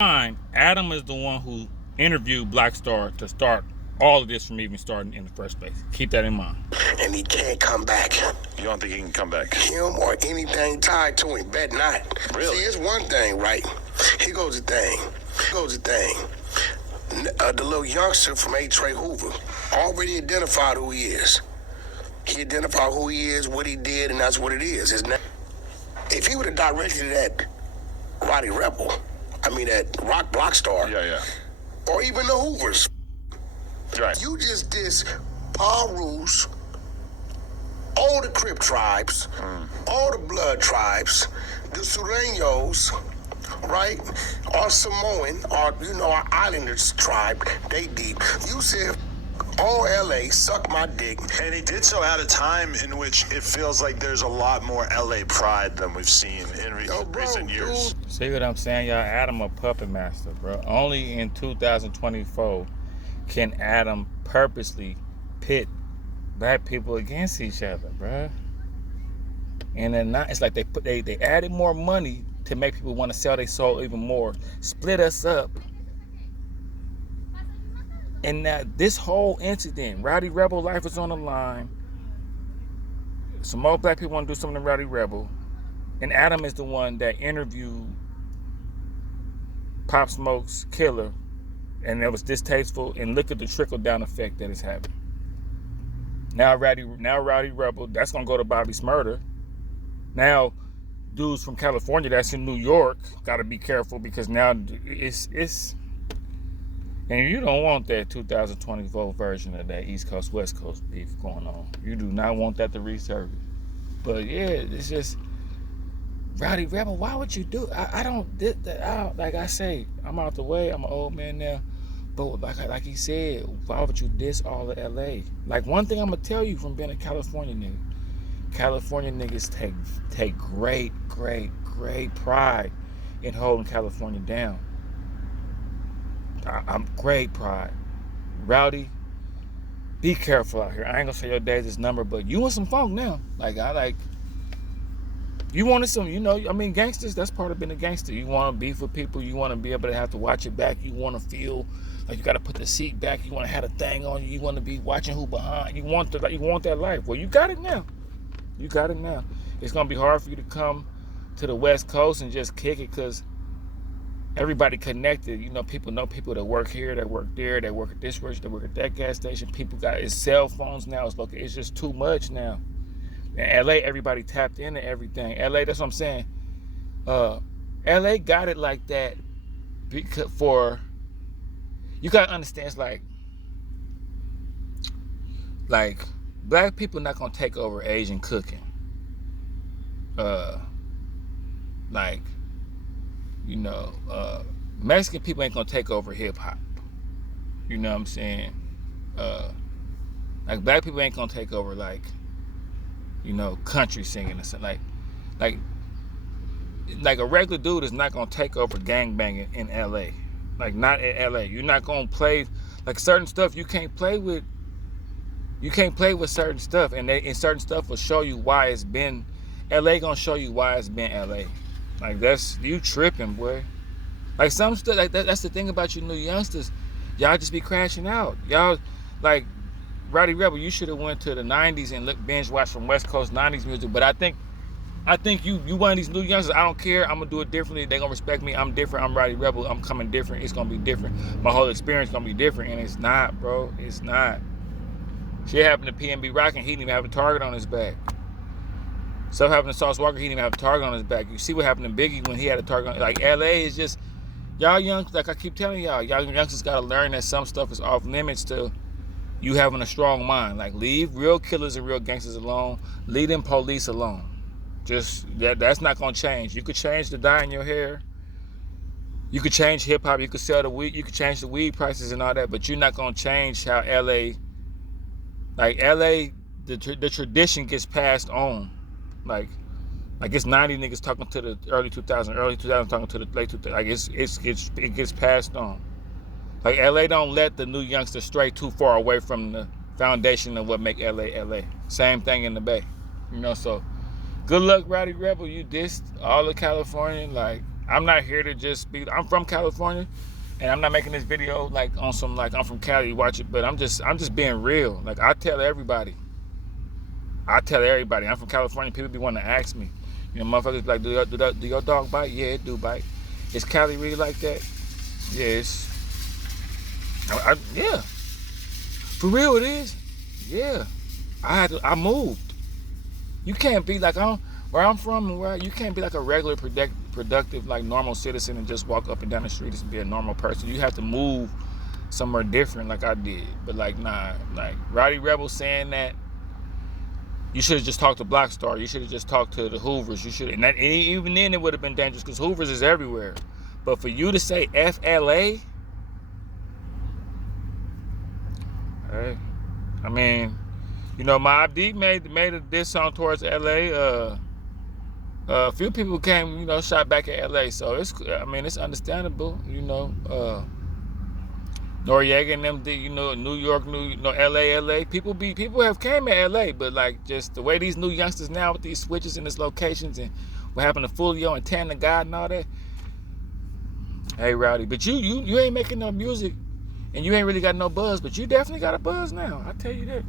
Adam is the one who interviewed Black Star to start all of this from even starting in the first place. Keep that in mind. And he can't come back. You don't think he can come back? Him or anything tied to him, bet not. Really? See, it's one thing, right? Here goes the thing. The little youngster from A. Trey Hoover already identified who he is. He identified who he is, what he did, and that's what it is. His name. If he would have directed that Rowdy Rebel, that Rock Star, Yeah. or even the Hoovers, Right. you just diss Parus, all the Crip tribes, all the Blood tribes, the Sureños, right? Our Samoan, our Islanders tribe, they deep. You said all LA, suck my dick. And he did so at a time in which it feels like there's a lot more LA pride than we've seen in recent years. Dude. See what I'm saying, y'all? Adam a puppet master, bro. Only in 2024 can Adam purposely pit black people against each other, bro. And then not, it's like they added more money to make people want to sell their soul even more, split us up. And now this whole incident, Rowdy Rebel life is on the line. Some more black people want to do something to Rowdy Rebel. And Adam is the one that interviewed Pop Smoke's killer. And it was distasteful. And look at the trickle-down effect that it's having. Now Rowdy Rebel, that's going to go to Bobby Smurder. Now, dudes from California that's in New York got to be careful because now it's and you don't want that 2024 version of that East Coast, West Coast beef going on. You do not want that to resurface. But yeah, it's just, Rowdy Rebel, why would you do it? I don't, like I say, I'm out the way, I'm an old man now. But like he said, why would you diss all of LA? Like one thing I'm going to tell you from being a California nigga, California niggas take great pride in holding California down. I'm great pride. Rowdy, be careful out here. I ain't gonna say your dad's number, but you want some funk now. You wanted some, gangsters, that's part of being a gangster. You want to beef with people, you want to be able to have to watch it back, you want to feel like you got to put the seat back, you want to have a thing on you, you want to be watching who behind, you want that life. Well, you got it now. You got it now. It's gonna be hard for you to come to the West Coast and just kick it because everybody connected. People know people that work here, that work there, that work at this church, that work at that gas station. People got it's cell phones now. It's just too much now. In LA, everybody tapped into everything. LA, that's what I'm saying. LA got it like that because you gotta understand. It's like black people not gonna take over Asian cooking. Mexican people ain't gonna take over hip hop. You know what I'm saying? Black people ain't gonna take over country singing or something. Like a regular dude is not gonna take over gangbanging in LA. Not in LA. You're not gonna play certain stuff you can't play with. You can't play with certain stuff, and certain stuff will show you why it's been. LA gonna show you why it's been LA. That's you tripping, boy. Some stuff that's the thing about you new youngsters. Y'all just be crashing out. Y'all Rowdy Rebel. You should have went to the '90s and binge watch from West Coast '90s music. But I think you one of these new youngsters. I don't care. I'm gonna do it differently. They gonna respect me. I'm different. I'm Rowdy Rebel. I'm coming different. It's gonna be different. My whole experience gonna be different, and it's not, bro. It's not. Shit happened to PNB Rockin', he didn't even have a target on his back. Stuff happened to Sauce Walker, he didn't even have a target on his back. You see what happened to Biggie when he had a target on. LA is just, y'all young, I keep telling y'all youngsters gotta learn that some stuff is off limits to you having a strong mind. Leave real killers and real gangsters alone. Leave them police alone. Just, that's not gonna change. You could change the dye in your hair. You could change hip hop, you could sell the weed, you could change the weed prices and all that, but you're not gonna change how LA, the tradition gets passed on. It's 90 niggas talking to the early 2000s talking to the late 2000s. It gets passed on. LA don't let the new youngsters stray too far away from the foundation of what make LA LA. Same thing in the Bay. So good luck, Rowdy Rebel. You dissed all of California. I'm not here to just be. I'm from California, and I'm not making this video like on some like I'm from Cali, watch it. But I'm just being real. Like I tell everybody, I'm from California. People be wanting to ask me, you know, motherfuckers be like, do your dog bite? Yeah, it do bite. Is Cali really like that? Yes. Yeah. For real, it is. Yeah. I moved. You can't be like where I'm from and where you can't be like a regular productive like normal citizen and just walk up and down the street and be a normal person. You have to move somewhere different like I did. But like nah, like Rowdy Rebel saying that you should have just talked to Black Star. You should have just talked to the Hoovers. You should, and even then it would have been dangerous because Hoovers is everywhere. But for you to say FLA, hey, I mean, you know, Mobb Deep made a diss song towards LA. A few people came, you know, shot back at LA. So it's understandable, you know. Noriega and them, you know, New York, LA. People have came at LA, but like just the way these new youngsters now with these switches and these locations and what happened to Fulio and Tan the God and all that. Hey Rowdy, but you ain't making no music and you ain't really got no buzz, but you definitely got a buzz now. I tell you that.